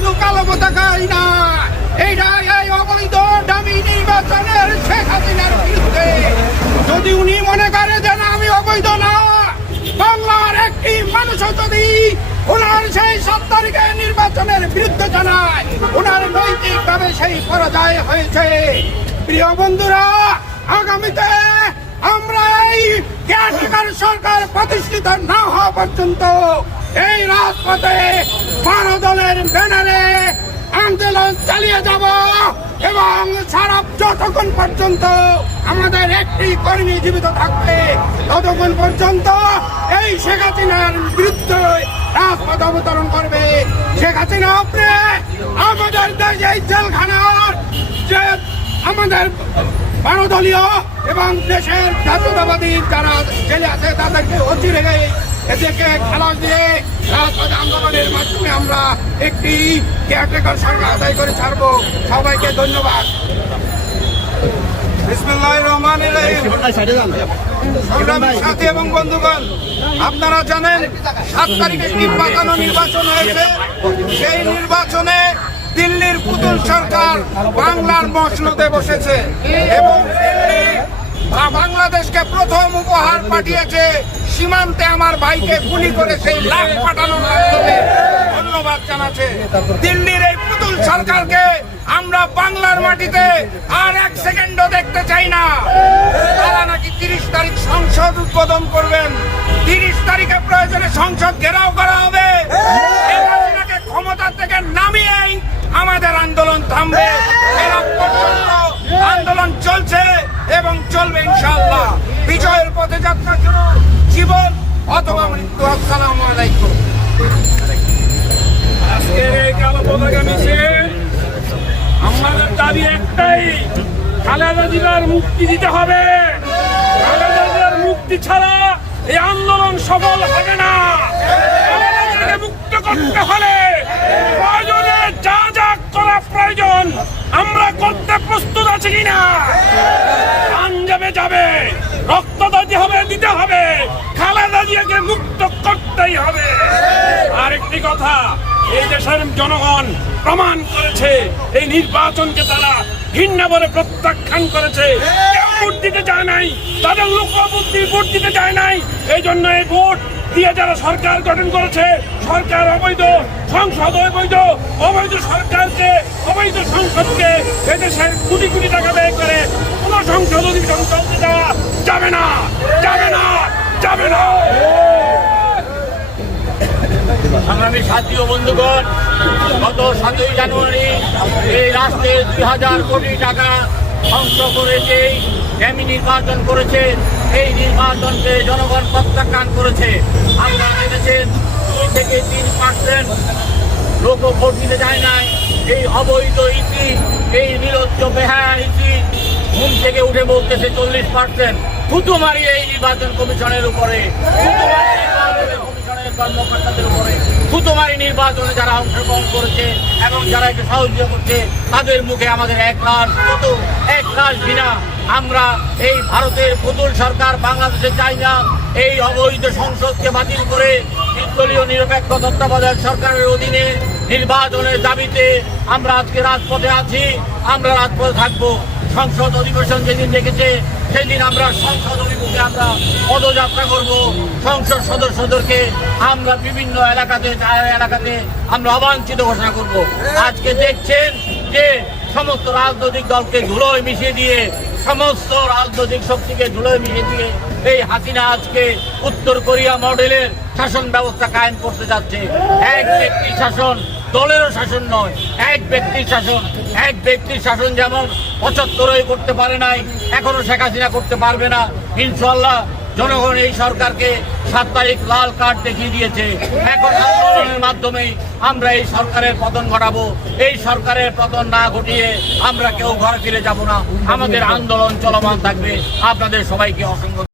কিন্তু কালো পতাকাই না। এইটা এই অবৈধ দামি নির্বাচনের শেখ হাসিনার বিরুদ্ধে। যদি উনি মনে করে যে না, আমি অবৈধ না, বাংলার একটি মানুষ যদি ওনার সেই সাত তারিখে নির্বাচনের বিরুদ্ধে জানায় ওনার নৈতিকভাবে সেই পরাজয় হয়েছে। প্রিয় বন্ধুরা, আগামীতে আমরা এই কেয়ারটেকার সরকার প্রতিষ্ঠিত না হওয়া পর্যন্ত এই রাজপথে বারো দলের ব্যানারে আন্দোলন চালিয়ে যাব এবং সারা যতক্ষণ পর্যন্ত আমাদের একটি কর্মী জীবিত থাকবে, ততক্ষণ পর্যন্ত এই শেখ হাসিনার বিরুদ্ধে রাজপথ অবতরণ করবে। শেখ হাসিনা আপনি আমাদের দেশে এই জেলখানার যে আমাদের বারোদলীয় এবং দেশের জাতীয়তাবাদী যারা জেলে আছে, তাদেরকে অচিরে এদেরকে খালাস দিয়ে রাজপথ আন্দোলনের মাধ্যমে আমরা একটি কেয়ারটেকার সরকার আদায় করে ছাড়বো। সবাইকে ধন্যবাদ। আপনারা জানেন, সাত তারিখে একটি নির্বাচন হয়েছে? সেই নির্বাচনে দিল্লির পুতুল সরকার বাংলার মসনদে বসেছে এবং দিল্লি বাংলাদেশকে প্রথম উপহার পাঠিয়েছে সীমান্তে আমার ভাইকে গুলি করে সেই লাভ পাঠানোর মাধ্যমে ধন্যবাদ জানাচ্ছে। দিল্লির এই পুতুল সরকারকে আমরা বাংলার মাটিতে আর এক সেকেন্ডও দেখতে চাই না। তারা নাকি তিরিশ তারিখ সংসদ উদ্বোধন করবেন। তিরিশ তারিখে প্রয়োজনে সংসদ ঘেরাও করা হবে। ক্ষমতা থেকে নামিয়েই আমাদের আন্দোলন থামবে। আন্দোলন চলছে এবং চলবে ইনশাল্লাহ বিজয়ের পথে যাত্রা শুরু। জীবন অথবা মৃত্যু। আসসালামু আলাইকুম। আজকের এই কালো পতাকা মিছিল আমাদের দাবি একটাই, খালেদা জিয়ার মুক্তি দিতে হবে। খালেদা জিয়ার মুক্তি ছাড়া এই আন্দোলন সফল হবে না। মুক্ত করতে হলে প্রয়োজনে যা যা করা প্রয়োজন আমরা করতে প্রস্তুত আছি কিনা প্রাণ যাবে যাবে রক্ত দিতে হবে দিতে হবে জিয়াকে মুক্ত করতেই হবে। আরেকটি কথা, এই দেশের জনগণ প্রমাণ করেছে, এই নির্বাচনকে তারা ঘৃণা বলে প্রত্যাখ্যান করেছে। কেউ ভোট দিতে চায় নাই, তাদের লোক বুদ্ধি ভোট দিতে চায় নাই। এই জন্য এই ভোট দিয়ে যারা সরকার গঠন করেছে, সরকার অবৈধ, সংসদ অবৈধ অবৈধ সরকারকে, অবৈধ সংসদকে এদেশের কোটি কোটি টাকা ব্যয় করে কোন সংসদ অধিবেশন চলতে দেওয়া যাবে না যাবে না যাবে না সংগ্রামী সাথী ও বন্ধুগণ, গত সাতই জানুয়ারি এই রাষ্ট্রে দুই হাজার কোটি টাকা ধ্বংস করে যেই ড্যামি নির্বাচন করেছে, এই নির্বাচনকে জনগণ প্রত্যাখ্যান করেছে। আমরা দেখেছেন দুই থেকে তিন পার্সেন্ট লোক ভোট দিতে যায় নাই। এই অবৈধ ইতি, এই নিরজ্জ বেহায়া ইতি ঘুম থেকে উঠে বলতেছে চল্লিশ পার্সেন্ট থুতু মারি এই নির্বাচন কমিশনের উপরে। মারি নির্বাচন যারা অংশগ্রহণ করেছে এবং যারা একে সাহায্য করছে, তাদের মুখে আমাদের এক লাশ থুতু এক লাশ বিনা। আমরা এই ভারতের পুতুল সরকার বাংলাদেশে চাই না। এই অবৈধ সংসদকে বাতিল করে নির্দলীয় নিরপেক্ষ তত্ত্বাবধায়ক সরকারের অধীনে নির্বাচনের দাবিতে আমরা আজকে রাজপথে আছি, আমরা রাজপথে থাকব। সংসদ অধিবেশন যেদিন ডেকেছে, সেদিন আমরা সংসদ অভিমুখে আমরা পদযাত্রা করব। সংসদ সদস্যদেরকে আমরা বিভিন্ন এলাকাতে এলাকাতে আমরা অবাঞ্ছিত ঘোষণা করব। আজকে দেখছেন যে সমস্ত রাজনৈতিক দলকে ধুলোয় মিশিয়ে দিয়ে, সমস্ত রাজনৈতিক শক্তিকে ধুলোয় মিশিয়ে দিয়ে এই হাসিনা আজকে উত্তর কোরিয়া মডেলের শাসন ব্যবস্থা কায়েম করতে যাচ্ছে। এক ব্যক্তি শাসন দলেরও শাসন নয়। এক ব্যক্তির শাসন, এক ব্যক্তির শাসন যেমন পঁচাত্তরই করতে পারে নাই, এখনও শেখ হাসিনা করতে পারবে না। ইনশাল্লাহ জনগণ এই সরকারকে তারিখ লাল কার্ড দেখিয়ে দিয়েছে। এখন আন্দোলনের মাধ্যমে আমরা এই সরকারের পতন ঘটাবো। এই সরকারের পতন না ঘটিয়ে আমরা কেউ ঘরে ফিরে যাব না। আমাদের আন্দোলন চলমান থাকবে। আপনাদের সবাইকে অসংখ্য